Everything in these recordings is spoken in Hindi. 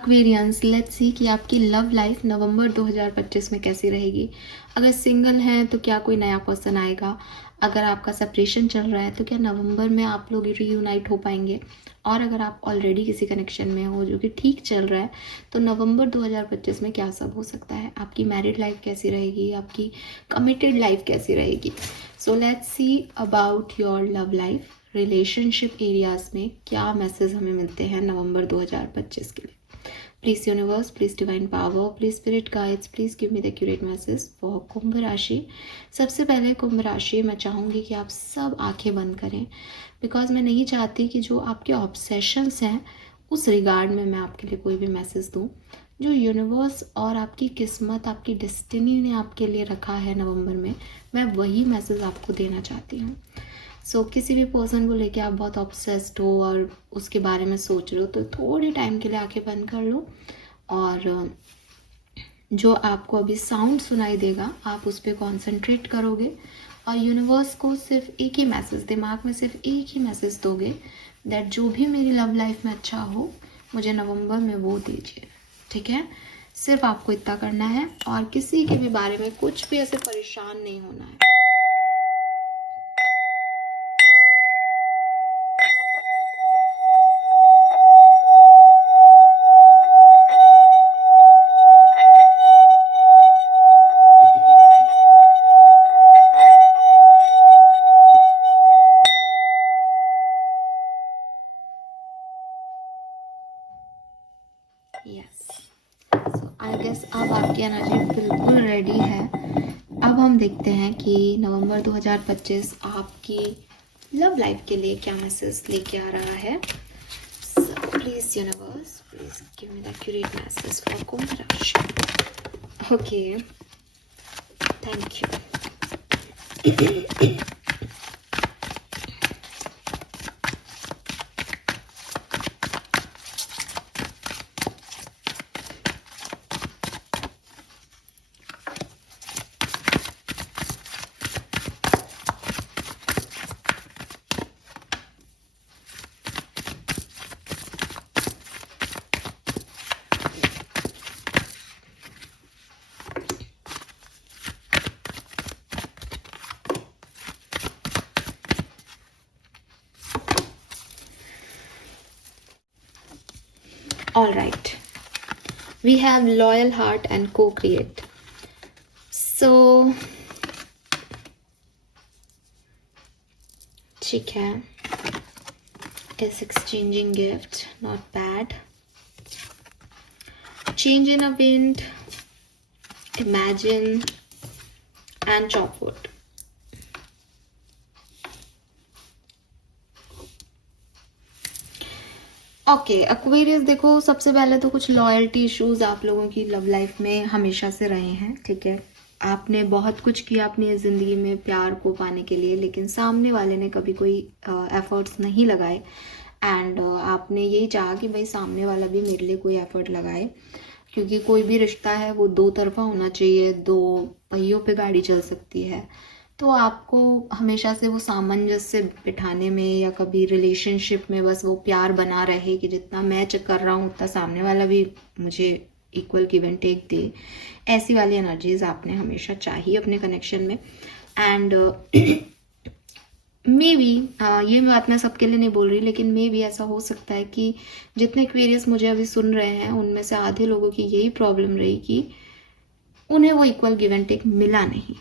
एक्वेरियंस, लेट्स सी कि आपकी लव लाइफ नवंबर 2025 में कैसी रहेगी। अगर सिंगल हैं तो क्या कोई नया पर्सन आएगा। अगर आपका सेपरेशन चल रहा है तो क्या नवंबर में आप लोग रीयूनाइट हो पाएंगे। और अगर आप ऑलरेडी किसी कनेक्शन में हो जो कि ठीक चल रहा है तो नवंबर 2025 में क्या सब हो सकता है। आपकी मैरिड लाइफ कैसी रहेगी, आपकी कमिटेड लाइफ कैसी रहेगी। So let's see about your love life. Relationship areas में क्या मैसेज हमें मिलते हैं नवंबर 2025 के लिए। Please universe, please divine power, please spirit guides, please give me the accurate message for Kumbh राशि। सबसे पहले कुंभ राशि, मैं चाहूँगी कि आप सब आंखें बंद करें, बिकॉज मैं नहीं चाहती कि जो आपके ऑब्सेशंस हैं उस रिगार्ड में मैं आपके लिए कोई भी मैसेज दूँ। जो यूनिवर्स और आपकी किस्मत, आपकी डेस्टिनी ने आपके लिए रखा है नवंबर में, मैं वही मैसेज आपको देना चाहती हूँ। सो किसी भी पर्सन को लेके आप बहुत ऑब्सेस्ड हो और उसके बारे में सोच रहे हो तो थोड़े टाइम के लिए आंखें बंद कर लो और जो आपको अभी साउंड सुनाई देगा आप उस पर कॉन्सेंट्रेट करोगे और यूनिवर्स को सिर्फ एक ही मैसेज, दिमाग में सिर्फ एक ही मैसेज दोगे दैट जो भी मेरी लव लाइफ में अच्छा हो मुझे नवंबर में वो दीजिए। ठीक है, सिर्फ आपको इतना करना है और किसी के भी बारे में कुछ भी ऐसे परेशान नहीं होना है। यस, सो आई गेस अब आपकी एनर्जी बिल्कुल रेडी है। अब हम देखते हैं कि नवंबर 2025 आपकी लव लाइफ के लिए क्या मैसेज लेके आ रहा है। Please universe, please give me the accurate message for Kumbh राशि। Okay, thank you. All right, we have loyal heart and co-create. So ठीक है, is exchanging gift, not bad. Change in a wind, imagine and chop wood. Okay Aquarius, देखो सबसे पहले तो कुछ लॉयल्टी इश्यूज आप लोगों की लव लाइफ में हमेशा से रहे हैं। ठीक है, आपने बहुत कुछ किया अपनी ज़िंदगी में प्यार को पाने के लिए, लेकिन सामने वाले ने कभी कोई एफर्ट्स नहीं लगाए एंड आपने यही चाहा कि भाई सामने वाला भी मेरे लिए कोई एफर्ट लगाए, क्योंकि कोई भी रिश्ता है वो दो तरफा होना चाहिए, दो पहियों पे गाड़ी चल सकती है। तो आपको हमेशा से वो सामंजस्य बिठाने में या कभी रिलेशनशिप में बस वो प्यार बना रहे कि जितना मैं कर रहा हूँ उतना सामने वाला भी मुझे इक्वल गिव एंड टेक दे, ऐसी वाली एनर्जीज आपने हमेशा चाहिए अपने कनेक्शन में। एंड मे बी ये बात मैं सबके लिए नहीं बोल रही, लेकिन मे बी ऐसा हो सकता है कि जितने क्वेरियस मुझे अभी सुन रहे हैं उनमें से आधे लोगों की यही प्रॉब्लम रही कि उन्हें वो इक्वल गिव एंड टेक मिला नहीं।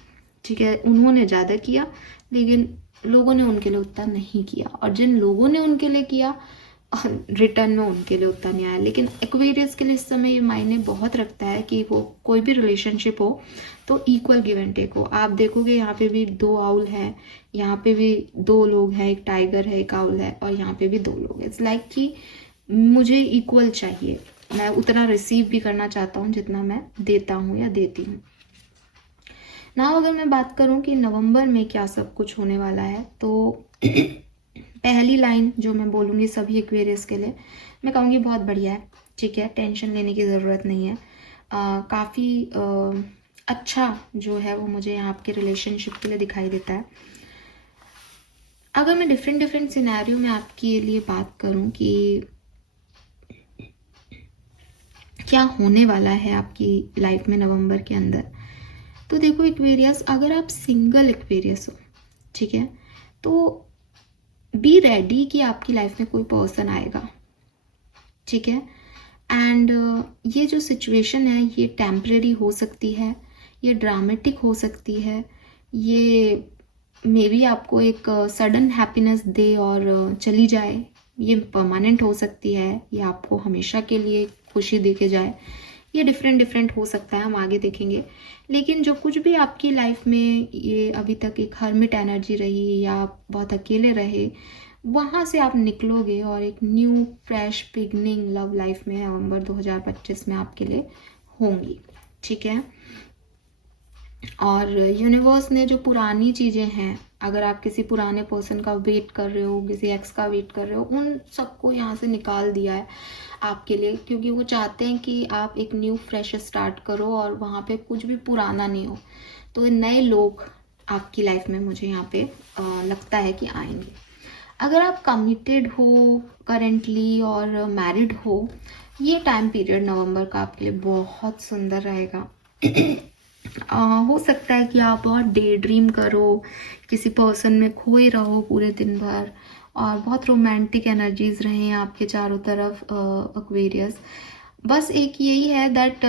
ठीक है, उन्होंने ज़्यादा किया लेकिन लोगों ने उनके लिए उतना नहीं किया, और जिन लोगों ने उनके लिए किया रिटर्न में उनके लिए उतना नहीं आया। लेकिन एक्वेरियस के लिए इस समय ये मायने बहुत रखता है कि वो कोई भी रिलेशनशिप हो तो इक्वल गिव एंड टेक हो। आप देखोगे यहाँ पे भी दो आउल हैं, यहाँ पे भी दो लोग हैं, एक टाइगर है एक आउल है, और यहाँ पे भी दो लोग हैं। इट्स लाइक कि मुझे इक्वल चाहिए, मैं उतना रिसीव भी करना चाहता हूँ जितना मैं देता हूँ या देती हूँ ना। अगर मैं बात करूं कि नवंबर में क्या सब कुछ होने वाला है तो पहली लाइन जो मैं बोलूँगी सभी एक्वेरियस के लिए, मैं कहूँगी बहुत बढ़िया है। ठीक है, टेंशन लेने की ज़रूरत नहीं है। काफ़ी अच्छा जो है वो मुझे यहाँ आपके रिलेशनशिप के लिए दिखाई देता है। अगर मैं डिफरेंट सिनेरियो में आपके लिए बात करूँ कि क्या होने वाला है आपकी लाइफ में नवंबर के अंदर। तो देखो एक्वेरियस, अगर आप सिंगल एक्वेरियस हो, ठीक है, तो बी रेडी कि आपकी लाइफ में कोई पर्सन आएगा, ठीक है। एंड ये जो सिचुएशन है ये टेम्परेरी हो सकती है, ये ड्रामेटिक हो सकती है, ये मे बी आपको एक सडन हैप्पीनेस दे और चली जाए, ये परमानेंट हो सकती है, ये आपको हमेशा के लिए खुशी दे के जाए, ये डिफरेंट हो सकता है, हम आगे देखेंगे। लेकिन जो कुछ भी आपकी लाइफ में ये अभी तक एक हर्मिट एनर्जी रही या आप बहुत अकेले रहे, वहाँ से आप निकलोगे और एक new fresh beginning love life में नवंबर 2025 में आपके लिए होंगी, ठीक है। और यूनिवर्स ने जो पुरानी चीज़ें हैं, अगर आप किसी पुराने पर्सन का वेट कर रहे हो, किसी एक्स का वेट कर रहे हो, उन सबको यहाँ से निकाल दिया है आपके लिए, क्योंकि वो चाहते हैं कि आप एक न्यू फ्रेश स्टार्ट करो और वहाँ पे कुछ भी पुराना नहीं हो। तो नए लोग आपकी लाइफ में मुझे यहाँ पे लगता है कि आएंगे। अगर आप कमिटेड हो करेंटली और मैरिड हो, ये टाइम पीरियड नवंबर का आपके लिए बहुत सुंदर रहेगा। हो सकता है कि आप बहुत डे ड्रीम करो, किसी पर्सन में खोए रहो पूरे दिन भर, और बहुत रोमांटिक एनर्जीज रहें आपके चारों तरफ एक्वेरियस। बस एक यही है दैट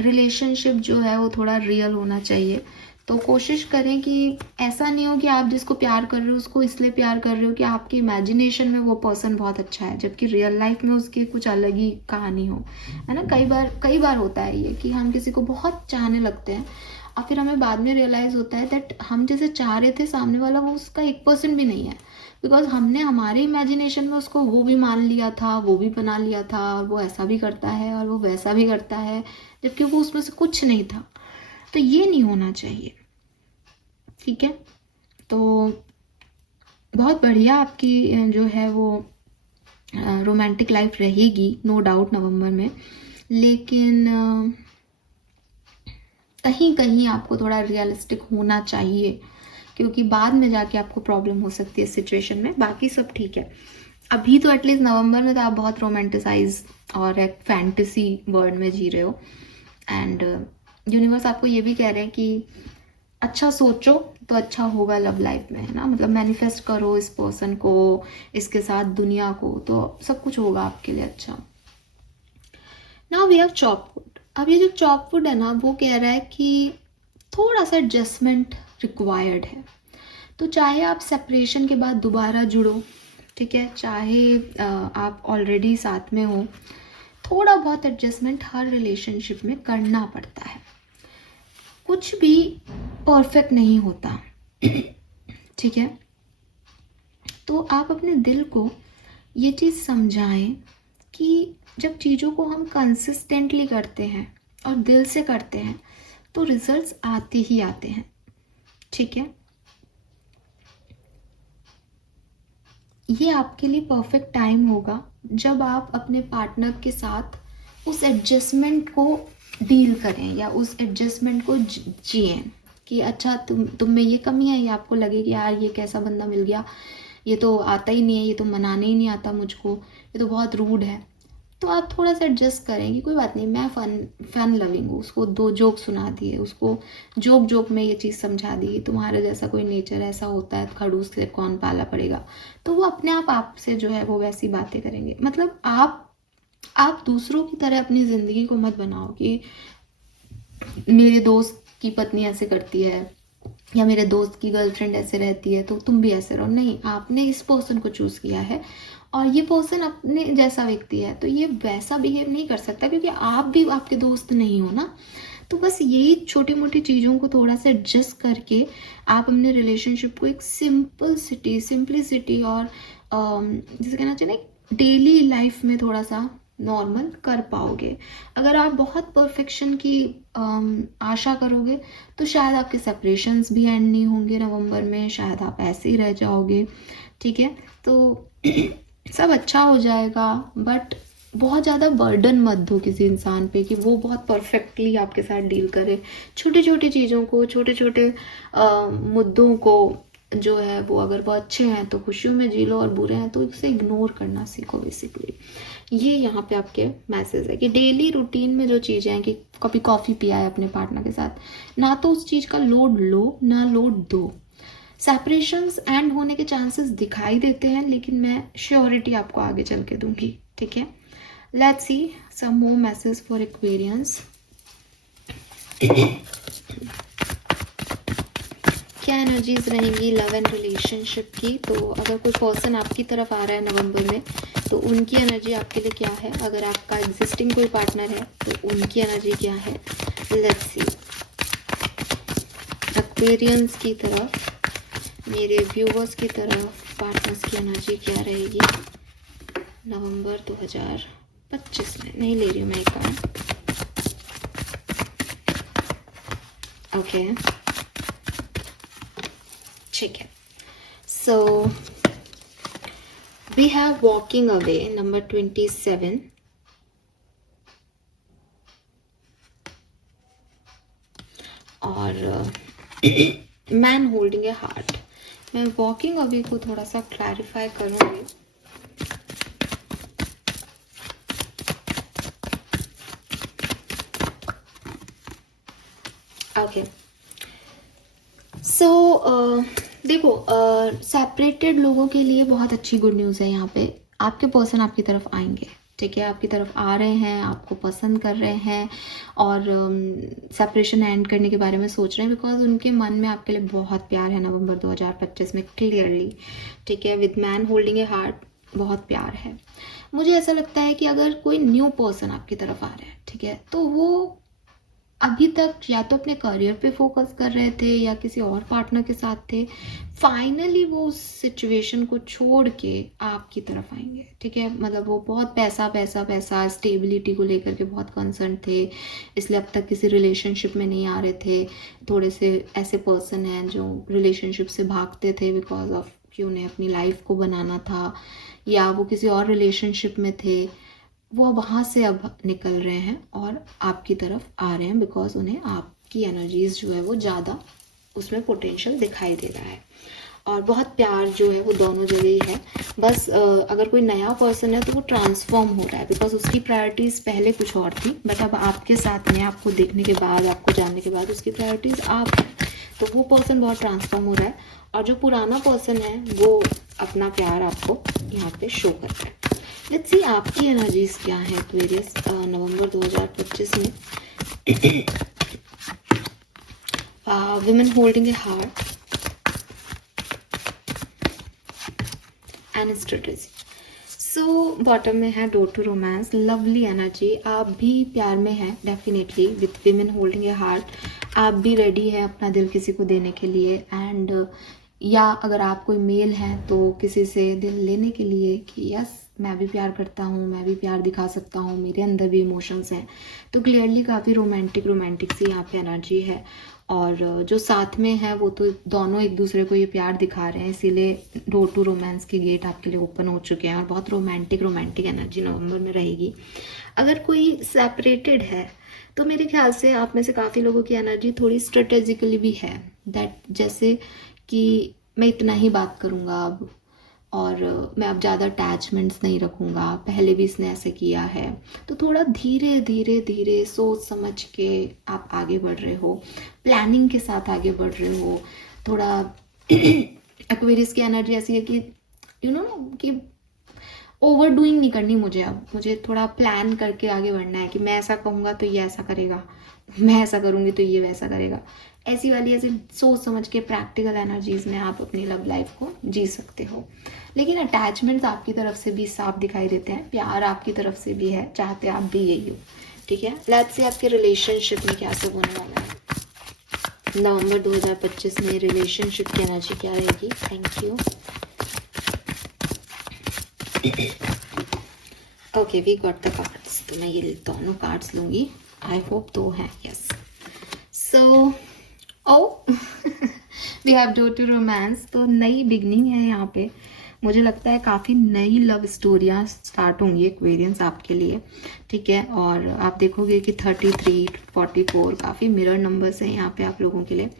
रिलेशनशिप जो है वो थोड़ा रियल होना चाहिए। तो कोशिश करें कि ऐसा नहीं हो कि आप जिसको प्यार कर रहे हो उसको इसलिए प्यार कर रहे हो कि आपकी इमेजिनेशन में वो पर्सन बहुत अच्छा है, जबकि रियल लाइफ में उसकी कुछ अलग ही कहानी हो, है ना। कई बार होता है ये कि हम किसी को बहुत चाहने लगते हैं और फिर हमें बाद में रियलाइज़ होता है दैट हम जैसे चाह रहे थे सामने वाला वो उसका 1% भी नहीं है, बिकॉज हमने हमारे इमेजिनेशन में उसको वो भी मान लिया था, वो भी बना लिया था, और वो ऐसा भी करता है और वो वैसा भी करता है, जबकि वो उसमें से कुछ नहीं था। तो ये नहीं होना चाहिए, ठीक है। तो बहुत बढ़िया आपकी जो है वो रोमांटिक लाइफ रहेगी, नो डाउट, नवंबर में। लेकिन कहीं कहीं आपको थोड़ा रियलिस्टिक होना चाहिए, क्योंकि बाद में जाके आपको प्रॉब्लम हो सकती है इस सिचुएशन में। बाकी सब ठीक है, अभी तो एटलीस्ट नवंबर में तो आप बहुत रोमांटिसाइज और एक फैंटेसी वर्ल्ड में जी रहे हो। एंड यूनिवर्स आपको ये भी कह रहे हैं कि अच्छा सोचो तो अच्छा होगा लव लाइफ में, है ना। मतलब मैनिफेस्ट करो इस पर्सन को, इसके साथ दुनिया को, तो सब कुछ होगा आपके लिए अच्छा। Now we have chop wood. अब ये जो चॉपवुड है ना, वो कह रहा है कि थोड़ा सा एडजस्टमेंट रिक्वायर्ड है। तो चाहे आप सेपरेशन के बाद दोबारा जुड़ो, ठीक है, चाहे आप ऑलरेडी साथ में हो, थोड़ा बहुत एडजस्टमेंट हर रिलेशनशिप में करना पड़ता है। कुछ भी परफेक्ट नहीं होता, ठीक है। तो आप अपने दिल को ये चीज़ समझाएं कि जब चीज़ों को हम कंसिस्टेंटली करते हैं और दिल से करते हैं तो रिजल्ट्स आते ही आते हैं, ठीक है। ये आपके लिए परफेक्ट टाइम होगा जब आप अपने पार्टनर के साथ उस एडजस्टमेंट को डील करें या उस एडजस्टमेंट को जिएं कि अच्छा तुम में ये कमी है, या आपको लगे कि यार ये कैसा बंदा मिल गया, ये तो आता ही नहीं है, ये तो मनाने ही नहीं आता मुझको, ये तो बहुत रूड है। तो आप थोड़ा सा एडजस्ट करें कि कोई बात नहीं, मैं फन लविंग हूँ, उसको 2 जोक सुना दिए, उसको जोक में ये चीज़ समझा दी, तुम्हारे जैसा कोई नेचर ऐसा होता है, खड़ूस से कौन पाला पड़ेगा। तो वो अपने आप आपसे जो है वो वैसी बातें करेंगे। मतलब आप दूसरों की तरह अपनी ज़िंदगी को मत बनाओ कि मेरे दोस्त की पत्नी ऐसे करती है या मेरे दोस्त की गर्लफ्रेंड ऐसे रहती है तो तुम भी ऐसे रहो। नहीं, आपने इस पर्सन को चूज़ किया है और ये पर्सन अपने जैसा व्यक्ति है, तो ये वैसा बिहेव नहीं कर सकता, क्योंकि आप भी आपके दोस्त नहीं हो ना। तो बस यही छोटी मोटी चीज़ों को थोड़ा सा एडजस्ट करके आप अपने रिलेशनशिप को एक सिंपलिसिटी और जैसे कहना चाहिए डेली लाइफ में थोड़ा सा नॉर्मल कर पाओगे। अगर आप बहुत परफेक्शन की आशा करोगे तो शायद आपके सेपरेशंस भी एंड नहीं होंगे नवंबर में, शायद आप ऐसे ही रह जाओगे, ठीक है। तो सब अच्छा हो जाएगा, बट बहुत ज़्यादा बर्डन मत दो किसी इंसान पे कि वो बहुत परफेक्टली आपके साथ डील करे। छोटी छोटी चीज़ों को, छोटे छोटे मुद्दों को जो है वो अगर वो अच्छे हैं तो खुशियों में जी लो, और बुरे हैं तो इसे इग्नोर करना सीखो बेसिकली। ये यहाँ पे आपके मैसेज है कि डेली रूटीन में जो चीज़ें हैं, कि कभी कॉफ़ी पिया है अपने पार्टनर के साथ, ना तो उस चीज़ का लोड लो ना लोड दो। सेपरेशंस एंड होने के चांसेस दिखाई देते हैं, लेकिन मैं श्योरिटी आपको आगे चल के दूंगी, ठीक है। Let's see some more message for Aquarians. क्या एनर्जीज रहेंगी लव एंड रिलेशनशिप की। तो अगर कोई पर्सन आपकी तरफ आ रहा है नवंबर में, तो उनकी एनर्जी आपके लिए क्या है। अगर आपका एग्जिस्टिंग कोई पार्टनर है तो उनकी एनर्जी क्या है। लेट्स सी एक्वेरियंस की तरफ, मेरे व्यूवर्स की तरफ पार्टनर्स की एनर्जी क्या रहेगी नवंबर 2025 में। नहीं ले रही हूँ मैं एक बार। ओके ठीक है। So we have walking away number 27, और मैन होल्डिंग ए हार्ट। मैं वॉकिंग अवे को थोड़ा सा क्लैरिफाई करूंगी। ओके सो देखो, सेपरेटेड लोगों के लिए बहुत अच्छी गुड न्यूज़ है यहाँ पे। आपके पर्सन आपकी तरफ आएंगे, ठीक है, आपकी तरफ आ रहे हैं, आपको पसंद कर रहे हैं, और सेपरेशन एंड करने के बारे में सोच रहे हैं, बिकॉज उनके मन में आपके लिए बहुत प्यार है नवंबर 2025 में क्लियरली, ठीक है। With man holding a heart बहुत प्यार है। मुझे ऐसा लगता है कि अगर कोई न्यू पर्सन आपकी तरफ आ रहा है, ठीक है, तो वो अभी तक या तो अपने करियर पे फोकस कर रहे थे या किसी और पार्टनर के साथ थे। फाइनली वो उस सिचुएशन को छोड़ के आपकी तरफ आएंगे, ठीक है। मतलब वो बहुत पैसा पैसा पैसा स्टेबिलिटी को लेकर के बहुत कंसर्न थे, इसलिए अब तक किसी रिलेशनशिप में नहीं आ रहे थे। थोड़े से ऐसे पर्सन हैं जो रिलेशनशिप से भागते थे बिकॉज ऑफ कि उन्हें अपनी लाइफ को बनाना था, या वो किसी और रिलेशनशिप में थे, वो वहाँ से अब निकल रहे हैं और आपकी तरफ आ रहे हैं, बिकॉज उन्हें आपकी एनर्जीज जो है वो ज़्यादा उसमें पोटेंशियल दिखाई दे रहा है, और बहुत प्यार जो है वो दोनों जगह ही है। बस अगर कोई नया पर्सन है तो वो ट्रांसफॉर्म हो रहा है, बिकॉज उसकी प्रायोरिटीज़ पहले कुछ और थी, बट अब आपके साथ में आपको देखने के बाद, आपको जानने के बाद उसकी प्रायोरिटीज़ आप हैं, तो वो पर्सन बहुत ट्रांसफॉर्म हो रहा है। और जो पुराना पर्सन है वो अपना प्यार आपको यहाँ पे शो कर रहा है। लेट्स सी आपकी एनर्जीज क्या है एक्वेरियस नवंबर 2025 में। Women holding a heart and strategy. So bottom में है door to romance, lovely energy. आप भी प्यार में हैं definitely with women holding a heart. आप भी रेडी है अपना दिल किसी को देने के लिए, एंड या अगर आप कोई मेल हैं तो किसी से दिल लेने के लिए कि यस मैं भी प्यार करता हूँ, मैं भी प्यार दिखा सकता हूँ, मेरे अंदर भी इमोशंस हैं। तो क्लियरली काफ़ी रोमांटिक सी यहाँ पे एनर्जी है, और जो साथ में है वो तो दोनों एक दूसरे को ये प्यार दिखा रहे हैं, इसीलिए डोर टू रोमांस के गेट आपके लिए ओपन हो चुके हैं, और बहुत रोमांटिक एनर्जी नवंबर में रहेगी। अगर कोई सेपरेटेड है तो मेरे ख्याल से आप में से काफ़ी लोगों की एनर्जी थोड़ी स्ट्रेटेजिकली भी है, दैट जैसे कि मैं इतना ही बात करूँगा अब, और मैं अब ज़्यादा अटैचमेंट्स नहीं रखूँगा, पहले भी इसने ऐसे किया है। तो थोड़ा धीरे धीरे सोच समझ के आप आगे बढ़ रहे हो, प्लानिंग के साथ आगे बढ़ रहे हो। थोड़ा एक्वेरियस की एनर्जी ऐसी है कि यू नो कि ओवर डूइंग नहीं करनी मुझे, अब मुझे थोड़ा प्लान करके आगे बढ़ना है कि मैं ऐसा कहूँगा तो ये ऐसा करेगा, मैं ऐसा करूँगी तो ये वैसा करेगा। ऐसी वाली ऐसी सोच समझ के प्रैक्टिकल एनर्जीज में आप अपनी लव लाइफ को जी सकते हो। लेकिन अटैचमेंट्स आपकी तरफ से भी साफ दिखाई देते हैं, प्यार आपकी तरफ से भी है, चाहते आप भी यही हो, ठीक है। लेट्स से आपके रिलेशनशिप में क्या सब होने वाला है नवंबर 2025 में। रिलेशनशिप की एनर्जी क्या रहेगी। Thank you. Okay we got the cards, तो मैं ये दोनों कार्ड्स लूँगी। आई होप 2 हैं। Yes so we have door to romance. तो नई बिगनिंग है यहाँ पे, मुझे लगता है काफ़ी नई लव स्टोरियाँ स्टार्ट होंगी एक्वेरियंस आपके लिए, ठीक है। और आप देखोगे कि 33, 44 काफ़ी मिरर नंबर्स हैं यहाँ पे आप लोगों के लिए।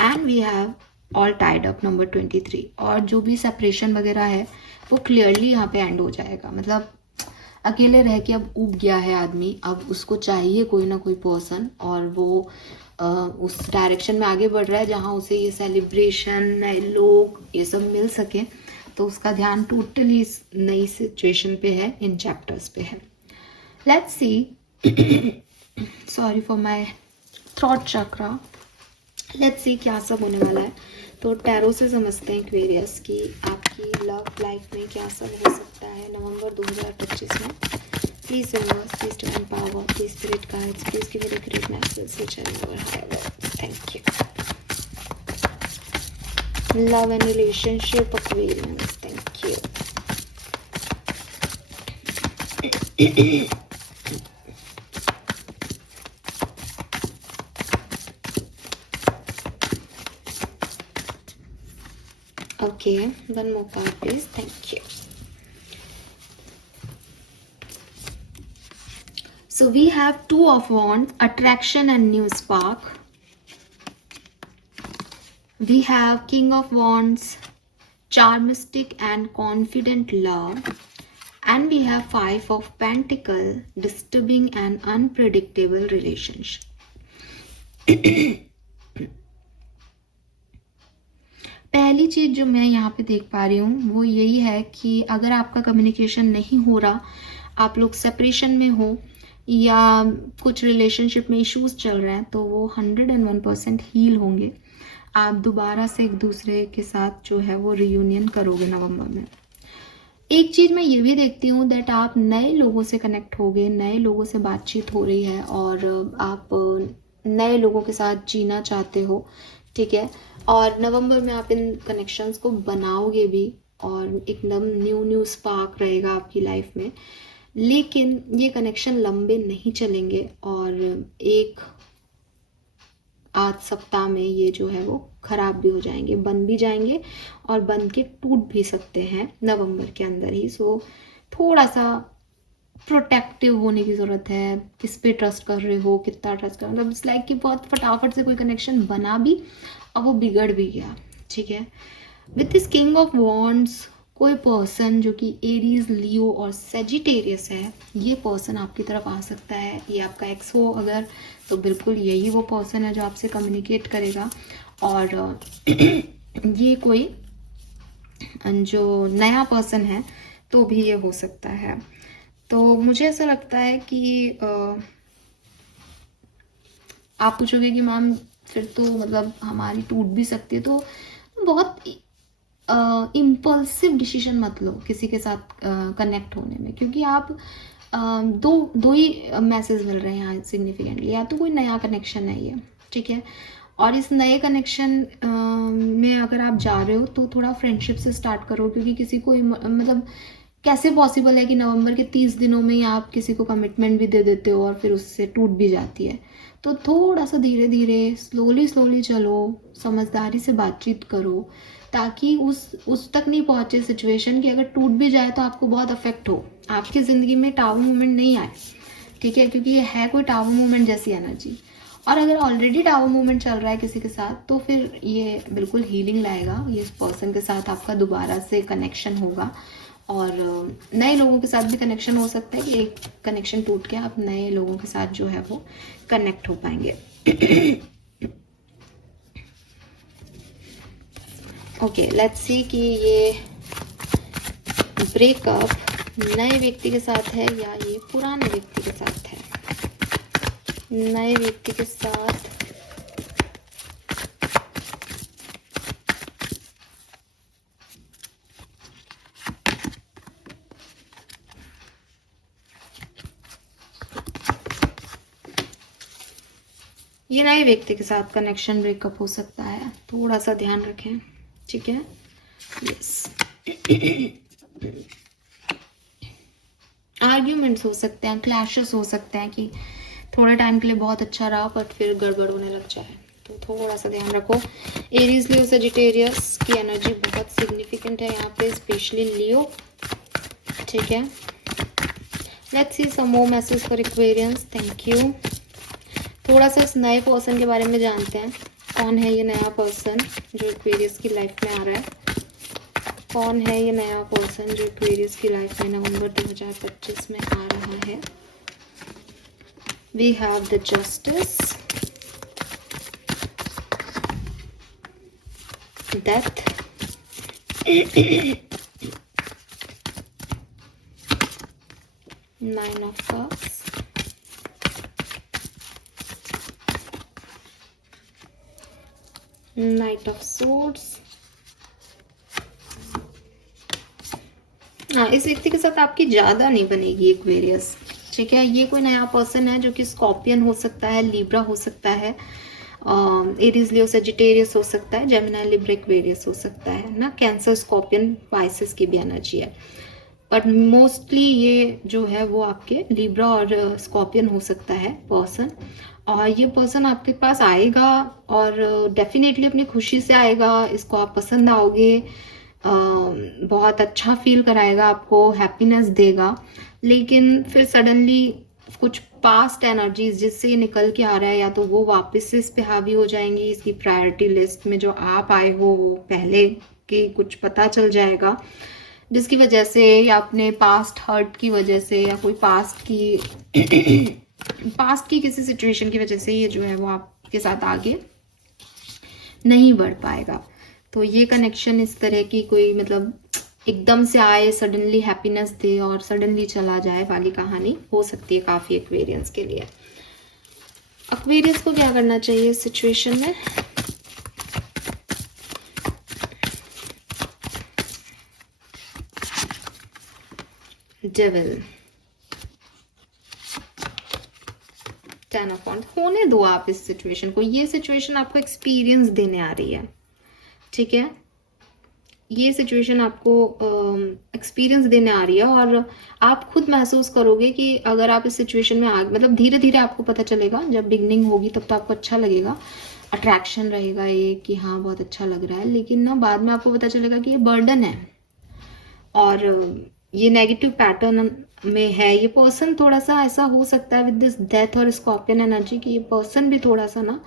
And we have all tied up, number 23। और जो भी सेपरेशन वगैरह है वो क्लियरली यहाँ पे एंड हो जाएगा। मतलब अकेले रह के अब ऊब गया है आदमी, अब उसको चाहिए कोई ना कोई पर्सन, और वो उस डायरेक्शन में आगे बढ़ रहा है जहाँ उसे ये सेलिब्रेशन, नए लोग, ये सब मिल सके। तो उसका ध्यान टोटली इस नई सिचुएशन पे है, इन चैप्टर्स पे है। Let's C sorry for my throat chakra. Let's see क्या सब होने वाला है। तो टैरो से समझते हैं एक्वेरियस की आपकी लव लाइफ में क्या सब हो सकता है नवंबर 2025 में। Please universe, please divine power, please spirit guides, please give me the great message which I never have. Thank you. Love and relationship Aquarius, thank you. Okay, one more card please, thank you. So we have Two of Wands, attraction and new spark. We have King of Wands, charmistic and confident love. And we have Five of Pentacles, disturbing and unpredictable relationship. पहली चीज़ जो मैं यहाँ पे देख पा रही हूँ वो यही है कि अगर आपका कम्युनिकेशन नहीं हो रहा, आप लोग सेपरेशन में हो या कुछ रिलेशनशिप में इश्यूज चल रहे हैं, तो वो 101% हील होंगे। आप दोबारा से एक दूसरे के साथ जो है वो रियूनियन करोगे नवंबर में। एक चीज़ मैं ये भी देखती हूँ दैट आप नए लोगों से कनेक्ट होगे, नए लोगों से बातचीत हो रही है और आप नए लोगों के साथ जीना चाहते हो, ठीक है। और नवंबर में आप इन कनेक्शंस को बनाओगे भी और एकदम न्यू स्पार्क रहेगा आपकी लाइफ में। लेकिन ये कनेक्शन लंबे नहीं चलेंगे और एक आध सप्ताह में ये जो है वो खराब भी हो जाएंगे, बन भी जाएंगे और बन के टूट भी सकते हैं नवंबर के अंदर ही। सो थोड़ा सा प्रोटेक्टिव होने की ज़रूरत है। किस पे ट्रस्ट कर रहे हो, कितना ट्रस्ट कर, मतलब इट्स लाइक कि बहुत फटाफट से कोई कनेक्शन बना भी और वो बिगड़ भी गया, ठीक है। With this king of wands, कोई पर्सन जो कि एरीज, लियो और सेजिटेरियस है, ये पर्सन आपकी तरफ आ सकता है। ये आपका एक्स हो अगर, तो बिल्कुल यही वो पर्सन है जो आपसे कम्युनिकेट करेगा। और ये कोई जो नया पर्सन है तो भी ये हो सकता है। तो मुझे ऐसा लगता है कि आप पूछोगे कि मैम फिर तो मतलब हमारी टूट भी सकती है, तो बहुत इम्पल्सिव डिसीजन मत लो किसी के साथ कनेक्ट होने में, क्योंकि आप दो ही मैसेज मिल रहे हैं यहाँ सिग्निफिकेंटली। या तो कोई नया कनेक्शन है ये, ठीक है, और इस नए कनेक्शन में अगर आप जा रहे हो तो थोड़ा फ्रेंडशिप से स्टार्ट करो, क्योंकि किसी को मतलब कैसे पॉसिबल है कि नवंबर के 30 दिनों में ही आप किसी को कमिटमेंट भी दे देते हो और फिर उससे टूट भी जाती है। तो थोड़ा सा धीरे धीरे स्लोली चलो, समझदारी से बातचीत करो, ताकि उस तक नहीं पहुंचे सिचुएशन कि अगर टूट भी जाए तो आपको बहुत अफेक्ट हो, आपकी ज़िंदगी में टावर मूवमेंट नहीं आए, ठीक है, क्योंकि ये है कोई टावर मूवमेंट जैसी एनर्जी। और अगर ऑलरेडी टावर मूवमेंट चल रहा है किसी के साथ तो फिर ये बिल्कुल हीलिंग लाएगा। ये पर्सन के साथ आपका दोबारा से कनेक्शन होगा और नए लोगों के साथ भी कनेक्शन हो सकता है कि एक कनेक्शन टूट के आप नए लोगों के साथ जो है वो कनेक्ट हो पाएंगे। ओके, लेट्स सी कि ये ब्रेकअप नए व्यक्ति के साथ है या ये पुराने व्यक्ति के साथ है। नए व्यक्ति के साथ ये नए व्यक्ति के साथ कनेक्शन ब्रेकअप हो सकता है, थोड़ा सा ध्यान रखें, ठीक है। यस, आर्ग्यूमेंट्स हो सकते हैं, क्लैशेस हो सकते हैं कि थोड़े टाइम के लिए बहुत अच्छा रहा बट फिर गड़बड़ होने लग जाए, तो थोड़ा सा ध्यान रखो। एरीज, लियो, सजिटेरियस की एनर्जी बहुत सिग्निफिकेंट है यहाँ पे, स्पेशली लियो, ठीक है। Let's see some more message for Aquarians, thank you. थोड़ा सा इस नए पर्सन के बारे में जानते हैं। कौन है ये नया पर्सन जो एक्वेरियस की लाइफ में आ रहा है? कौन है ये नया पर्सन जो एक्वेरियस की लाइफ में नवंबर 2025 में आ रहा है? We have the justice, death, nine of cups, knight of swords. हाँ, इस व्यक्ति के साथ आपकी ज़्यादा नहीं बनेगी एक्वेरियस, ठीक है। ये कोई नया पर्सन है जो कि स्कॉर्पियन हो सकता है, लिब्रा हो सकता है, एरीज, लियो, सजिटेरियस हो सकता है, जेमिनी, लिब्रा, एक्वेरियस हो सकता है ना, कैंसर, स्कॉर्पियन, पाइसेस की भी एनर्जी है। बट मोस्टली ये जो है वो आपके लिब्रा और स्कॉर्पियन हो सकता है पर्सन। और ये पर्सन आपके पास आएगा और डेफिनेटली अपनी खुशी से आएगा, इसको आप पसंद आओगे, बहुत अच्छा फील कराएगा आपको, हैप्पीनेस देगा। लेकिन फिर सडनली कुछ पास्ट एनर्जीज जिससे ये निकल के आ रहा है, या तो वो वापस से इस पे हावी हो जाएंगी, इसकी प्रायोरिटी लिस्ट में जो आप आए हो वो पहले की कुछ पता चल जाएगा, जिसकी वजह से या अपने पास्ट हर्ट की वजह से या कोई पास्ट की किसी सिचुएशन की वजह से ये जो है वो आपके साथ आगे नहीं बढ़ पाएगा। तो ये कनेक्शन इस तरह की कोई मतलब एकदम से आए, सडनली हैप्पीनेस दे और सडनली चला जाए वाली कहानी हो सकती है काफ़ी एक्वेरियंस के लिए। एक्वेरियंस को क्या करना चाहिए इस सिचुएशन में? Devil, ten of wands. होने दो आप इस सिचुएशन को, ये सिचुएशन आपको एक्सपीरियंस देने आ रही है, ठीक है। ये सिचुएशन आपको एक्सपीरियंस देने आ रही है और आप खुद महसूस करोगे कि अगर आप इस सिचुएशन में आ, मतलब धीरे धीरे आपको पता चलेगा, जब बिगनिंग होगी तब तो आपको अच्छा लगेगा, अट्रैक्शन रहेगा ये कि हाँ बहुत अच्छा लग रहा है। लेकिन ना बाद में आपको पता चलेगा कि ये बर्डन है और ये नेगेटिव पैटर्न में है। ये पर्सन थोड़ा सा ऐसा हो सकता है विद दिस डेथ और स्कॉर्पियन एनर्जी कि ये पर्सन भी थोड़ा सा ना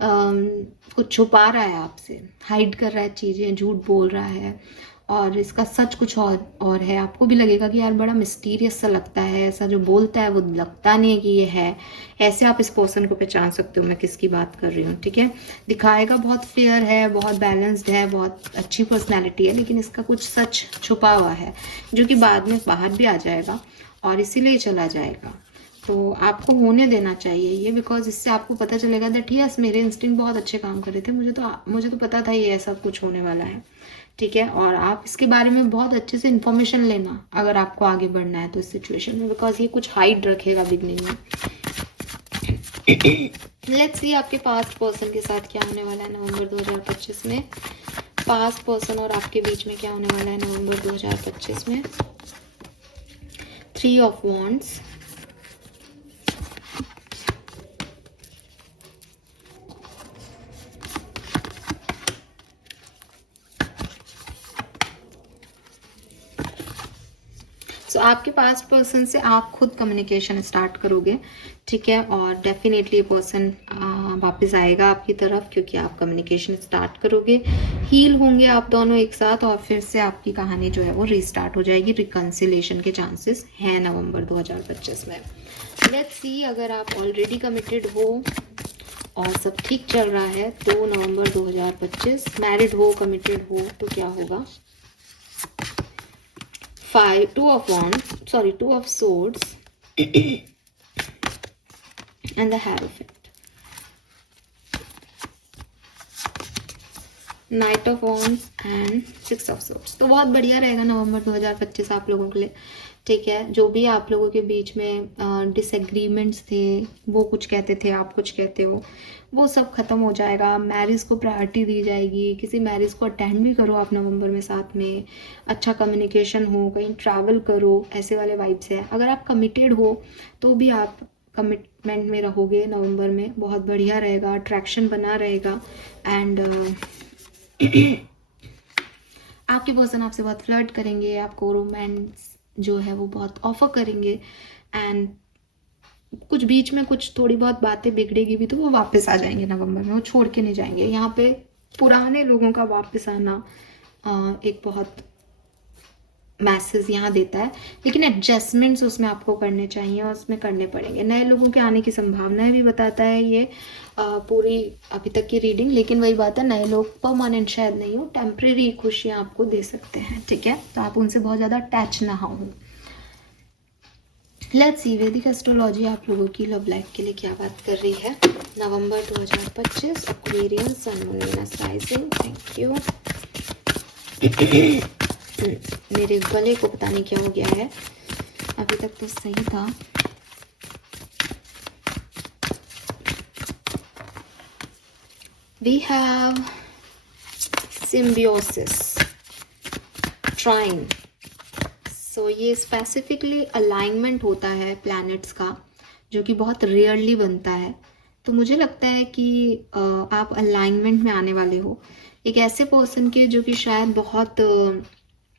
कुछ छुपा रहा है आपसे, हाइड कर रहा है चीज़ें, झूठ बोल रहा है और इसका सच कुछ और है। आपको भी लगेगा कि यार बड़ा मिस्टीरियस सा लगता है, ऐसा जो बोलता है वो लगता नहीं है कि ये है। ऐसे आप इस पर्सन को पहचान सकते हो मैं किसकी बात कर रही हूँ, ठीक है। दिखाएगा बहुत फेयर है, बहुत बैलेंस्ड है, बहुत अच्छी पर्सनैलिटी है, लेकिन इसका कुछ सच छुपा हुआ है जो कि बाद में बाहर भी आ जाएगा और इसीलिए चला जाएगा। तो आपको होने देना चाहिए ये, बिकॉज इससे आपको पता चलेगा दैट यस मेरे इंस्टिंक्ट बहुत अच्छे काम कर रहे थे, मुझे तो पता था ये ऐसा कुछ होने वाला है, ठीक है। और आप इसके बारे में बहुत अच्छे से इन्फॉर्मेशन लेना अगर आपको आगे बढ़ना है तो इस सिचुएशन में, बिकॉज ये कुछ हाइड रखेगा बिगनिंग में। लेट्स सी आपके पास्ट पर्सन के साथ क्या होने वाला है नवंबर 2025 में। पास्ट पर्सन और आपके बीच में क्या होने वाला है नवंबर 2025 में? 3 ऑफ वॉन्ड्स, तो आपके पास्ट पर्सन से आप खुद कम्युनिकेशन स्टार्ट करोगे, ठीक है। और डेफिनेटली पर्सन वापस आएगा आपकी तरफ क्योंकि आप कम्युनिकेशन स्टार्ट करोगे, हील होंगे आप दोनों एक साथ और फिर से आपकी कहानी जो है वो रीस्टार्ट हो जाएगी। रिकन्सिलेशन के चांसेस हैं नवंबर 2025 में। लेट्स सी अगर आप ऑलरेडी कमिटेड हो और सब ठीक चल रहा है तो नवंबर 2025, मैरिड हो, कमिटेड हो तो क्या होगा? 2 of swords and the Hierophant, Knight of Wands and 6 of Swords। तो बहुत बढ़िया रहेगा नवंबर 2025 आप लोगों के लिए, ठीक है। जो भी आप लोगों के बीच में डिसएग्रीमेंट्स थे, वो कुछ कहते थे आप कुछ कहते हो, वो सब खत्म हो जाएगा। मैरिज को प्रायोरिटी दी जाएगी, किसी मैरिज को अटेंड भी करो आप नवंबर में साथ में, अच्छा कम्युनिकेशन हो, कहीं ट्रैवल करो, ऐसे वाले वाइब्स है। अगर आप कमिटेड हो तो भी आप कमिटमेंट में रहोगे नवंबर में, बहुत बढ़िया रहेगा, अट्रैक्शन बना रहेगा। एंड आपके पर्सन आपसे बहुत फ्लर्ट करेंगे, आपको रोमांस जो है वो बहुत ऑफर करेंगे एंड कुछ बीच में कुछ थोड़ी बहुत बातें बिगड़ेगी भी तो वो वापस आ जाएंगे नवंबर में, वो छोड़ के नहीं जाएंगे। यहाँ पे पुराने लोगों का वापस आना एक बहुत मैसेज यहाँ देता है, लेकिन एडजस्टमेंट्स उसमें आपको करने चाहिए और उसमें करने पड़ेंगे। नए लोगों के आने की संभावनाएं भी बताता है ये पूरी अभी तक की रीडिंग, लेकिन वही बात है, नए लोग परमानेंट शायद नहीं हो, टेम्प्रेरी खुशियाँ आपको दे सकते हैं, ठीक है। तो आप उनसे बहुत ज़्यादा अटैच ना हो। लेट्स सी वैदिक एस्ट्रोलॉजी आप लोगों की लव लाइफ के लिए क्या बात कर रही है। November 2025, Aquarius, sun, moon, Venus, rising. Thank you. मेरे गले को पता नहीं क्या हो गया है, अभी तक तो सही था। We have symbiosis, trine। सो ये स्पेसिफिकली अलाइनमेंट होता है प्लैनेट्स का, जो कि बहुत रेयरली बनता है। तो मुझे लगता है कि आप अलाइनमेंट में आने वाले हो एक ऐसे पर्सन के जो कि शायद बहुत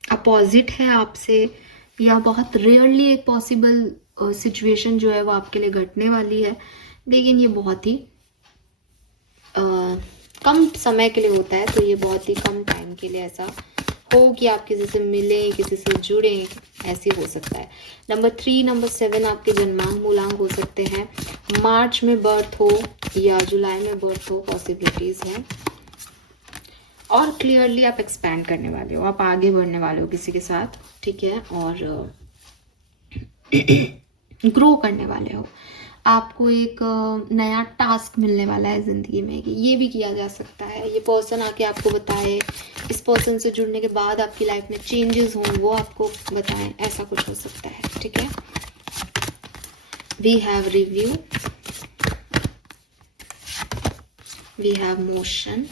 अपोजिट है आपसे, या बहुत रेयरली एक पॉसिबल सिचुएशन जो है वो आपके लिए घटने वाली है, लेकिन ये बहुत ही कम समय के लिए होता है। तो ये बहुत ही कम टाइम के लिए ऐसा हो कि आप किसी से मिलें, किसी से जुड़ें, ऐसे हो सकता है। नंबर 3, नंबर 7 आपके जन्मांक मूलांक हो सकते हैं। मार्च में बर्थ हो या जुलाई में बर्थ हो, पॉसिबिलिटीज हैं। और क्लियरली आप एक्सपैंड करने वाले हो, आप आगे बढ़ने वाले हो किसी के साथ, ठीक है, और ग्रो करने वाले हो। आपको एक नया टास्क मिलने वाला है ज़िंदगी में, ये भी किया जा सकता है। ये पर्सन आके आपको बताए, इस पर्सन से जुड़ने के बाद आपकी लाइफ में चेंजेस हों, वो आपको बताएं, ऐसा कुछ हो सकता है, ठीक है। We have review, we have motion,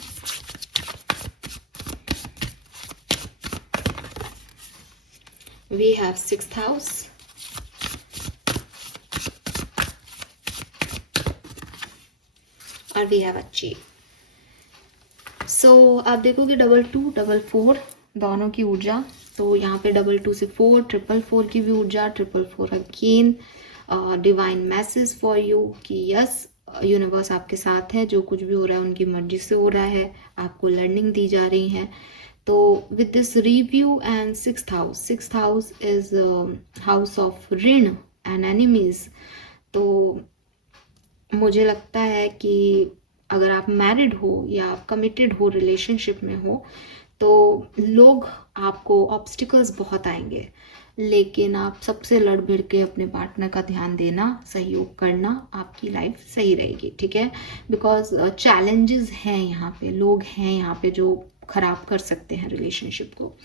we have 6th house, और वी हैव अचीव। सो आप देखोगे 22, 44 दोनों की ऊर्जा। तो यहाँ पे 22 से 4, 444 की भी ऊर्जा, 444 again divine message for you कि यस, यूनिवर्स आपके साथ है, जो कुछ भी हो रहा है उनकी मर्जी से हो रहा है, आपको लर्निंग दी जा रही है। तो with this review and 6th house is house of ऋण एंड एनिमीज। तो मुझे लगता है कि अगर आप मैरिड हो या आप कमिटेड हो, रिलेशनशिप में हो, तो लोग आपको ऑब्स्टिकल्स बहुत आएंगे, लेकिन आप सबसे लड़ भिड़ के अपने पार्टनर का ध्यान देना, सहयोग करना, आपकी लाइफ सही रहेगी, ठीक है। बिकॉज चैलेंजेस हैं यहाँ पे, लोग हैं यहाँ पे जो खराब कर सकते हैं रिलेशनशिप को।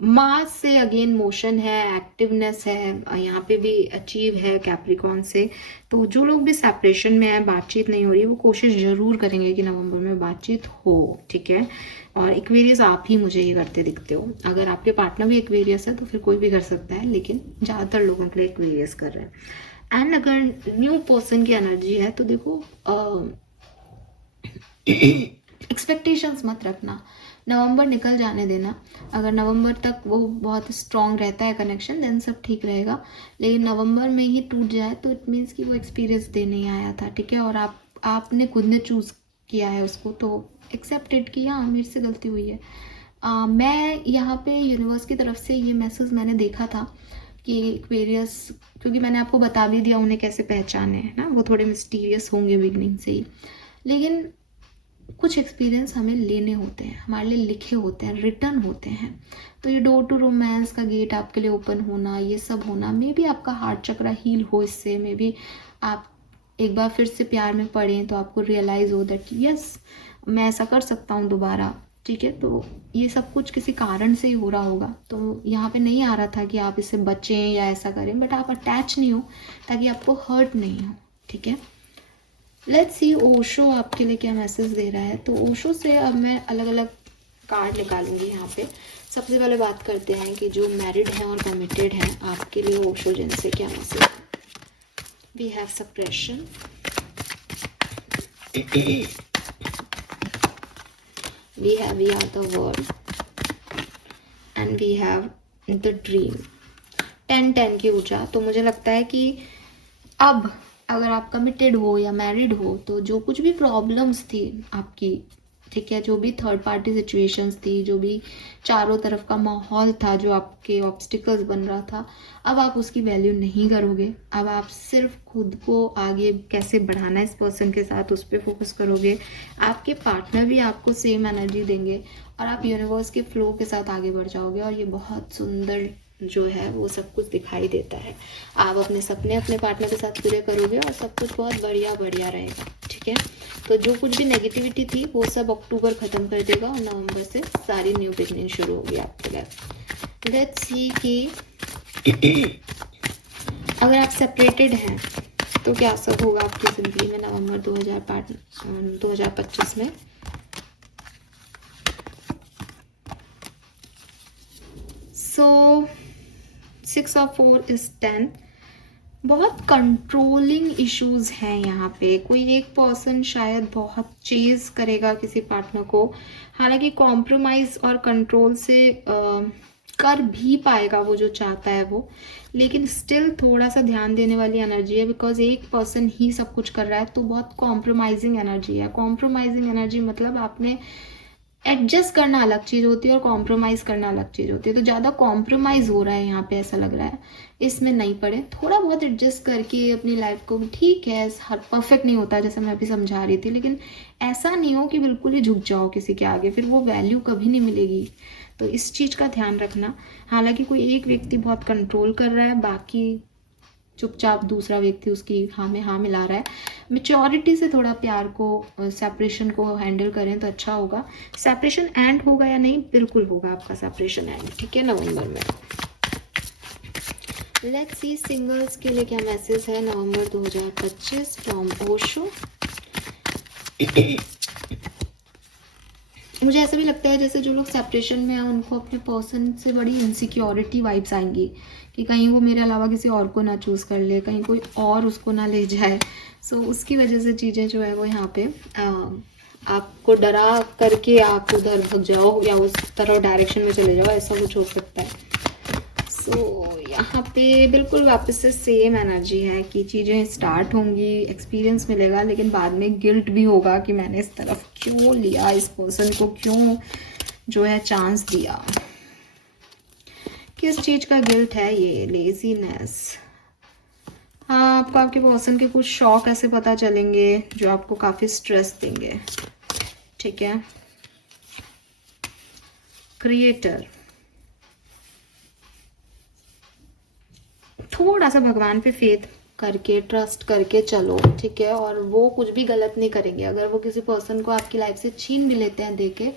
मार्स से अगेन मोशन है, एक्टिवनेस है, यहाँ पे भी अचीव है कैप्रिकॉन से। तो जो लोग भी सेपरेशन में है, बातचीत नहीं हो रही, वो कोशिश जरूर करेंगे कि नवंबर में बातचीत हो, ठीक है। और एक्वेरियस आप ही मुझे ये करते दिखते हो। अगर आपके पार्टनर भी एक्वेरियस है तो फिर कोई भी कर सकता है, लेकिन ज़्यादातर लोगों के लिए एक्वेरियस कर रहे हैं। एंड अगर न्यू पर्सन की एनर्जी है तो देखो एक्सपेक्टेशंस मत रखना, नवंबर निकल जाने देना। अगर नवंबर तक वो बहुत स्ट्रॉन्ग रहता है कनेक्शन, देन सब ठीक रहेगा। लेकिन नवंबर में ही टूट जाए तो इट मीन्स कि वो एक्सपीरियंस देने ही आया था, ठीक है। और आपने खुद ने चूज़ किया है उसको, तो एक्सेप्टेड कि हाँ मेरे से गलती हुई है। मैं यहाँ पे यूनिवर्स की तरफ से ये मैसेज मैंने देखा था कि एक्वेरियस, क्योंकि मैंने आपको बता भी दिया उन्हें कैसे पहचाने है ना, वो थोड़े मिस्टीरियस होंगे बिगनिंग से ही, लेकिन कुछ एक्सपीरियंस हमें लेने होते हैं, हमारे लिए लिखे होते हैं, रिटर्न होते हैं। तो ये डोर टू रोमांस का गेट आपके लिए ओपन होना, ये सब होना, मे बी आपका हार्ट चक्रा हील हो इससे, मे बी आप एक बार फिर से प्यार में पड़ें तो आपको रियलाइज़ हो दैट यस मैं ऐसा कर सकता हूँ दोबारा, ठीक है। तो ये सब कुछ किसी कारण से ही हो रहा होगा। तो यहाँ पे नहीं आ रहा था कि आप इससे बचें या ऐसा करें, बट आप अटैच नहीं हो ताकि आपको हर्ट नहीं हो, ठीक है। लेट्स सी ओशो आपके लिए क्या मैसेज दे रहा है। तो ओशो से अब मैं अलग अलग कार्ड निकालूंगी यहाँ पे। सबसे पहले बात करते हैं कि जो मैरिड हैं और कमिटेड हैं, आपके लिए ओशो जिन से क्या मैसेज है। We have suppression, we have we are the world, and we have the dream. 10-10 की ऊर्जा। तो मुझे लगता है कि अब अगर आप कमिटेड हो या मैरिड हो तो जो कुछ भी प्रॉब्लम्स थी आपकी, ठीक है, जो भी थर्ड पार्टी सिचुएशंस थी, जो भी चारों तरफ का माहौल था जो आपके ऑब्स्टिकल्स बन रहा था, अब आप उसकी वैल्यू नहीं करोगे। अब आप सिर्फ खुद को आगे कैसे बढ़ाना है इस पर्सन के साथ, उस पर फोकस करोगे। आपके पार्टनर भी आपको सेम एनर्जी देंगे और आप यूनिवर्स के फ्लो के साथ आगे बढ़ जाओगे और ये बहुत सुंदर जो है वो सब कुछ दिखाई देता है। आप अपने सपने अपने पार्टनर के साथ पूरे करोगे और सब कुछ बहुत बढ़िया बढ़िया रहेगा, ठीक है। तो जो कुछ भी नेगेटिविटी थी वो सब अक्टूबर ख़त्म कर देगा और नवंबर से सारी न्यू बिगनिंग शुरू होगी आपके लाइफ। लेट्स सी कि अगर आप सेपरेटेड हैं तो क्या सब होगा आपकी ज़िंदगी में नवंबर 2025 में। सो 6 और 4 इज 10। बहुत कंट्रोलिंग इश्यूज हैं यहाँ पे। कोई एक पर्सन शायद बहुत चेज करेगा किसी पार्टनर को, हालांकि कॉम्प्रोमाइज और कंट्रोल से कर भी पाएगा वो जो चाहता है वो, लेकिन स्टिल थोड़ा सा ध्यान देने वाली एनर्जी है, बिकॉज एक पर्सन ही सब कुछ कर रहा है तो बहुत कॉम्प्रोमाइजिंग एनर्जी है। कॉम्प्रोमाइजिंग एनर्जी मतलब आपने एडजस्ट करना अलग चीज़ होती है और कॉम्प्रोमाइज़ करना अलग चीज़ होती है। तो ज़्यादा कॉम्प्रोमाइज़ हो रहा है यहाँ पे, ऐसा लग रहा है। इसमें नहीं पड़े, थोड़ा बहुत एडजस्ट करके अपनी लाइफ को, ठीक है, हर परफेक्ट नहीं होता जैसे मैं अभी समझा रही थी, लेकिन ऐसा नहीं हो कि बिल्कुल ही झुक जाओ किसी के आगे, फिर वो वैल्यू कभी नहीं मिलेगी। तो इस चीज़ का ध्यान रखना। हालांकि कोई एक व्यक्ति बहुत कंट्रोल कर रहा है, बाकी चुपचाप दूसरा व्यक्ति उसकी हाँ में हाँ मिला रहा है। मेच्योरिटी से थोड़ा प्यार को, सेपरेशन को हैंडल करें तो अच्छा होगा। सेपरेशन एंड होगा या नहीं, बिल्कुल होगा आपका सेपरेशन एंड, ठीक है, नवंबर में। लेट्स सी सिंगल्स के लिए क्या मैसेज है नवंबर 2025 फ्रॉम ओशो। मुझे ऐसा भी लगता है जैसे जो लोग सेपरेशन में हैं उनको अपने पर्सन से बड़ी इनसिक्योरिटी वाइब्स आएंगी कि कहीं वो मेरे अलावा किसी और को ना चूज़ कर ले, कहीं कोई और उसको ना ले जाए। सो उसकी वजह से चीज़ें जो है वो यहाँ पे आपको डरा करके आप उधर भग जाओ या उस तरह डायरेक्शन में चले जाओ, ऐसा कुछ हो सकता है। सो यहाँ पे बिल्कुल वापस से सेम एनर्जी है कि चीज़ें स्टार्ट होंगी, एक्सपीरियंस मिलेगा, लेकिन बाद में गिल्ट भी होगा कि मैंने इस तरफ क्यों लिया, इस पर्सन को क्यों जो है चांस दिया। किस चीज़ का गिल्ट है ये? लेजीनेस। हाँ, आपको आपके पर्सन के कुछ शौक ऐसे पता चलेंगे जो आपको काफ़ी स्ट्रेस देंगे, ठीक है। क्रिएटर। थोड़ा सा भगवान पे फेथ करके, ट्रस्ट करके चलो, ठीक है, और वो कुछ भी गलत नहीं करेंगे। अगर वो किसी पर्सन को आपकी लाइफ से छीन भी लेते हैं देके,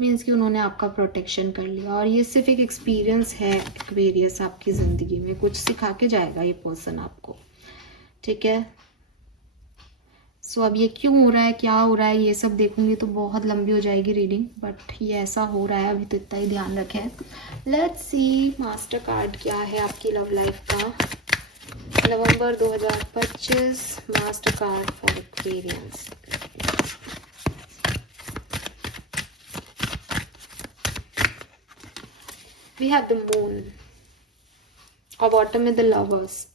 मीन्स कि उन्होंने आपका प्रोटेक्शन कर लिया। और ये सिर्फ एक एक्सपीरियंस है एक्वेरियस आपकी ज़िंदगी में, कुछ सिखा के जाएगा ये पर्सन आपको, ठीक है। सो अब ये क्यों हो रहा है, क्या हो रहा है, ये सब देखूंगी तो बहुत लंबी हो जाएगी रीडिंग, बट ये ऐसा हो रहा है अभी, तो इतना ही ध्यान रखें। लेट्स सी मास्टर कार्ड क्या है आपकी लव लाइफ का November 2025, master card for Aquarians. We have the moon और बॉटम में the lovers.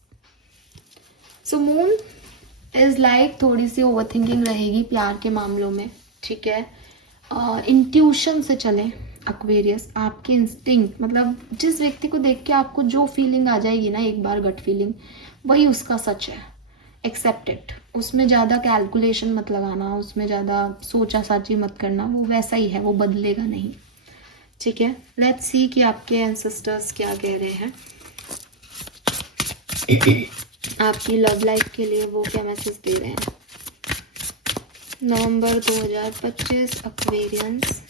So moon is like थोड़ी सी ओवरथिंकिंग रहेगी प्यार के मामलों में, ठीक है। इंट्यूशन से चलें एक्वेरियस, आपके इंस्टिंक्ट, मतलब जिस व्यक्ति को देख के आपको जो फीलिंग आ जाएगी ना एक बार, गट फीलिंग, वही उसका सच है। Accept it. उसमें ज़्यादा कैलकुलेशन मत लगाना, उसमें ज़्यादा सोचा साची मत करना, वो वैसा ही है, वो बदलेगा नहीं, ठीक है। लेट्स सी कि आपके एंसेस्टर्स क्या कह रहे हैं आपकी लव लाइफ के लिए, वो क्या मैसेज दे रहे हैं November 2025 Aquarians.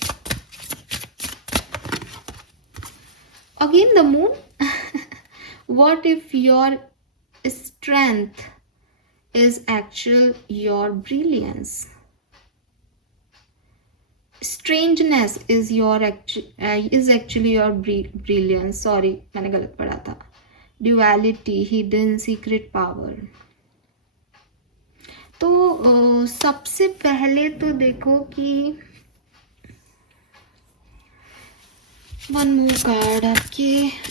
Again the moon. What if your strength is actual your brilliance? Strangeness is actually your brilliance. Sorry, मैंने गलत पढ़ा था। Duality, hidden secret power. तो सबसे पहले तो देखो कि वन मोर कार्ड, आपके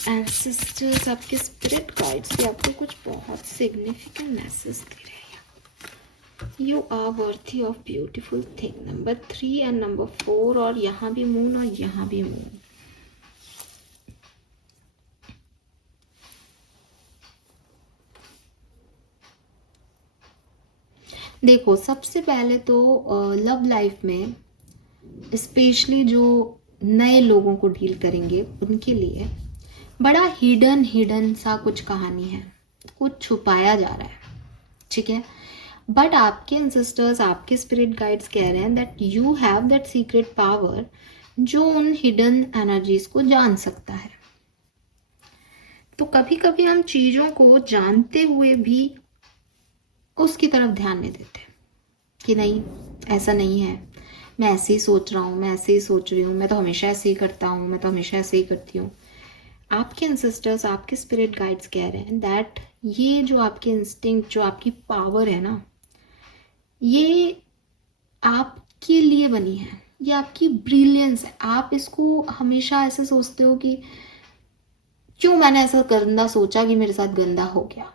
एंसेस्टर्स, आपके स्पिरिट गाइड्स भी आपको कुछ बहुत सिग्निफिकेंट मैसेज दे रहे हैं। You are worthy of beautiful thing, number 3 and number 4, और यहाँ भी मून और यहाँ भी मून। देखो, सबसे पहले तो लव लाइफ में स्पेशली जो नए लोगों को डील करेंगे उनके लिए बड़ा हिडन सा कुछ कहानी है, कुछ छुपाया जा रहा है, ठीक है। बट आपके एंसेस्टर्स, आपके स्पिरिट गाइड्स कह रहे हैं that you have that secret power जो उन हिडन एनर्जीज को जान सकता है। तो कभी कभी हम चीज़ों को जानते हुए भी उसकी तरफ ध्यान नहीं देते कि नहीं, ऐसा नहीं है, मैं ऐसे ही सोच रहा हूँ, मैं ऐसे ही सोच रही हूँ, मैं तो हमेशा ऐसे ही करता हूँ, मैं तो हमेशा ऐसे ही करती हूँ। आपके एंसेस्टर्स, आपके स्पिरिट गाइड्स कह रहे हैं दैट ये जो आपके इंस्टिंक्ट, जो आपकी पावर है ना, ये आपके लिए बनी है, ये आपकी ब्रिलियंस है। आप इसको हमेशा ऐसे सोचते हो कि क्यों मैंने ऐसा गंदा सोचा कि मेरे साथ गंदा हो गया,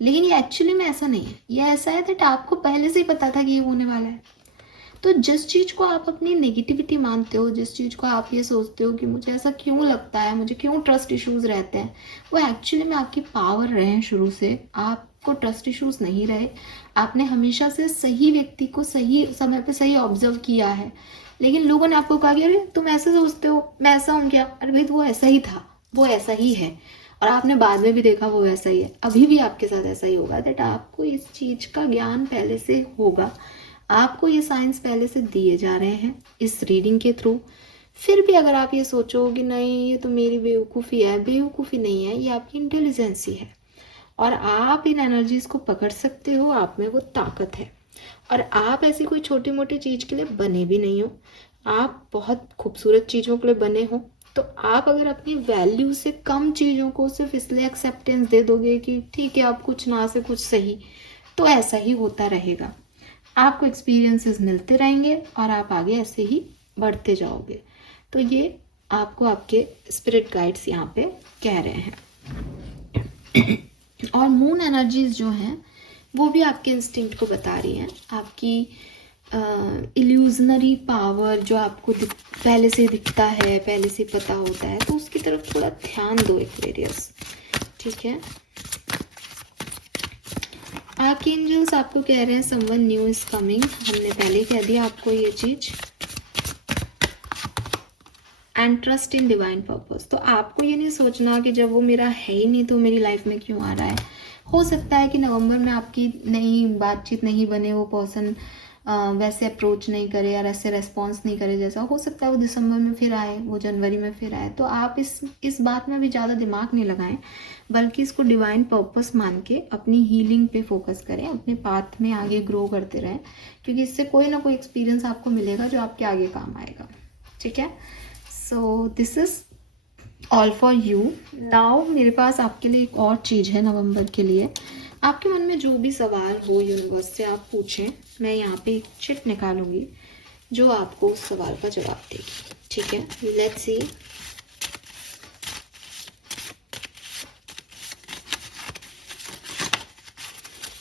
लेकिन ये एक्चुअली में ऐसा नहीं है। ये ऐसा है दैट आपको पहले से ही पता था कि ये होने वाला है। तो जिस चीज़ को आप अपनी नेगेटिविटी मानते हो, जिस चीज़ को आप ये सोचते हो कि मुझे ऐसा क्यों लगता है, मुझे क्यों ट्रस्ट इश्यूज रहते हैं, वो एक्चुअली में आपकी पावर रहे हैं शुरू से। आपको ट्रस्ट इश्यूज नहीं रहे, आपने हमेशा से सही व्यक्ति को सही समय पे सही ऑब्जर्व किया है, लेकिन लोगों ने आपको कहा कि अरे तुम ऐसे सोचते हो, मैं ऐसा हूँ क्या, अरे भाई वो ऐसा ही था, वो ऐसा ही है। और आपने बाद में भी देखा वो वैसा ही है, अभी भी आपके साथ ऐसा ही होगा। दैट आपको इस चीज़ का ज्ञान पहले से होगा, आपको ये साइंस पहले से दिए जा रहे हैं इस रीडिंग के थ्रू। फिर भी अगर आप ये सोचो कि नहीं ये तो मेरी बेवकूफ़ी है, बेवकूफ़ी नहीं है, ये आपकी इंटेलिजेंसी है और आप इन एनर्जीज को पकड़ सकते हो, आप में वो ताकत है। और आप ऐसी कोई छोटी मोटी चीज़ के लिए बने भी नहीं हो, आप बहुत खूबसूरत चीज़ों के लिए बने हो। तो आप अगर अपनी वैल्यू से कम चीज़ों को सिर्फ इसलिए एक्सेप्टेंस दे दोगे कि ठीक है अब कुछ ना से कुछ सही, तो ऐसा ही होता रहेगा। आपको एक्सपीरियंसेस मिलते रहेंगे और आप आगे ऐसे ही बढ़ते जाओगे। तो ये आपको आपके स्पिरिट गाइड्स यहाँ पे कह रहे हैं। और मून एनर्जीज जो हैं वो भी आपके इंस्टिंक्ट को बता रही हैं, आपकी इल्यूजनरी पावर जो आपको पहले से दिखता है, पहले से पता होता है, तो उसकी तरफ थोड़ा ध्यान दो एक्वेरियस, ठीक है। आर्कएंजल्स आपको कह रहे हैं समवन न्यू इज कमिंग, हमने पहले कह दिया आपको ये चीज। And trust in divine purpose, तो आपको ये नहीं सोचना कि जब वो मेरा है ही नहीं तो मेरी लाइफ में क्यों आ रहा है। हो सकता है कि नवंबर में आपकी नई बातचीत नहीं बने, वो पर्सन वैसे अप्रोच नहीं करे या ऐसे रेस्पॉन्स नहीं करे जैसा, हो सकता है वो दिसंबर में फिर आए, वो जनवरी में फिर आए। तो आप इस बात में भी ज़्यादा दिमाग नहीं लगाएं, बल्कि इसको डिवाइन पर्पस मान के अपनी हीलिंग पे फोकस करें, अपने पाथ में आगे ग्रो करते रहें, क्योंकि इससे कोई ना कोई एक्सपीरियंस आपको मिलेगा जो आपके आगे काम आएगा, ठीक है। So this is all for you now. मेरे पास आपके लिए एक और चीज़ है नवंबर के लिए। आपके मन में जो भी सवाल हो यूनिवर्स से आप पूछें, मैं यहाँ पे एक चिट निकालूंगी जो आपको उस सवाल का जवाब देगी, ठीक है। Let's C.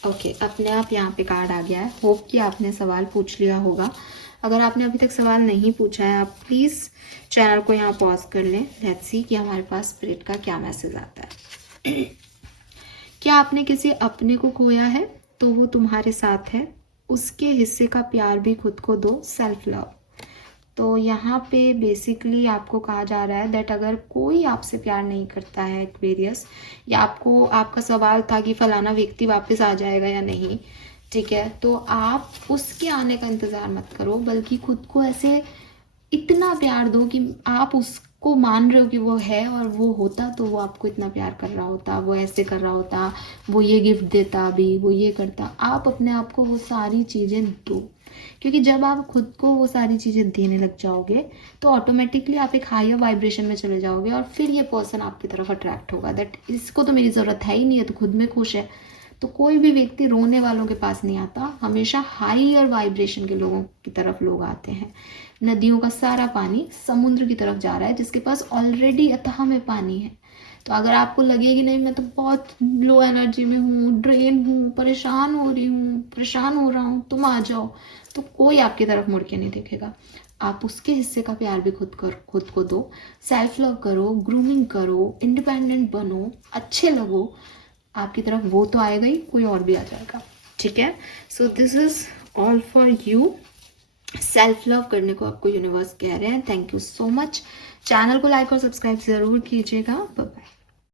ओके, अपने आप यहाँ पे कार्ड आ गया है। होप कि आपने सवाल पूछ लिया होगा। अगर आपने अभी तक सवाल नहीं पूछा है, आप प्लीज़ चैनल को यहाँ पॉज कर लें। लेट्स सी कि हमारे पास स्पिरिट का क्या मैसेज आता है। क्या आपने किसी अपने को खोया है तो वो तुम्हारे साथ है, उसके हिस्से का प्यार भी खुद को दो, सेल्फ लव। तो यहाँ पे बेसिकली आपको कहा जा रहा है दैट अगर कोई आपसे प्यार नहीं करता है एक्वेरियस, या आपको आपका सवाल था कि फलाना व्यक्ति वापस आ जाएगा या नहीं, ठीक है, तो आप उसके आने का इंतज़ार मत करो, बल्कि खुद को ऐसे इतना प्यार दो कि आप उसको मान रहे हो कि वो है, और वो होता तो वो आपको इतना प्यार कर रहा होता, वो ऐसे कर रहा होता, वो ये गिफ्ट देता, अभी वो ये करता। आप अपने आप को वो सारी चीज़ें दो, क्योंकि जब आप खुद को वो सारी चीज़ें देने लग जाओगे तो ऑटोमेटिकली आप एक हायर वाइब्रेशन में चले जाओगे, और फिर ये पर्सन आपकी तरफ अट्रैक्ट होगा दैट इसको तो मेरी ज़रूरत है ही नहीं है, तो खुद में खुश है। तो कोई भी व्यक्ति रोने वालों के पास नहीं आता, हमेशा हायर वाइब्रेशन के लोगों की तरफ लोग आते हैं। नदियों का सारा पानी समुद्र की तरफ जा रहा है जिसके पास ऑलरेडी अथाह में पानी है। तो अगर आपको लगेगी नहीं मैं तो बहुत लो एनर्जी में हूँ, ड्रेन हूँ, परेशान हो रही हूँ, परेशान हो रहा हूँ, तुम आ जाओ, तो कोई आपकी तरफ मुड़ के नहीं देखेगा। आप उसके हिस्से का प्यार भी खुद को दो, सेल्फ लव करो, ग्रूमिंग करो, इंडिपेंडेंट बनो, अच्छे लगो, आपकी तरफ वो तो आएगा ही, कोई और भी आ जाएगा। ठीक है, so this is all for you. Self love करने को आपको यूनिवर्स कह रहे हैं। Thank you so much. Channel को लाइक और सब्सक्राइब जरूर कीजिएगा। Bye bye.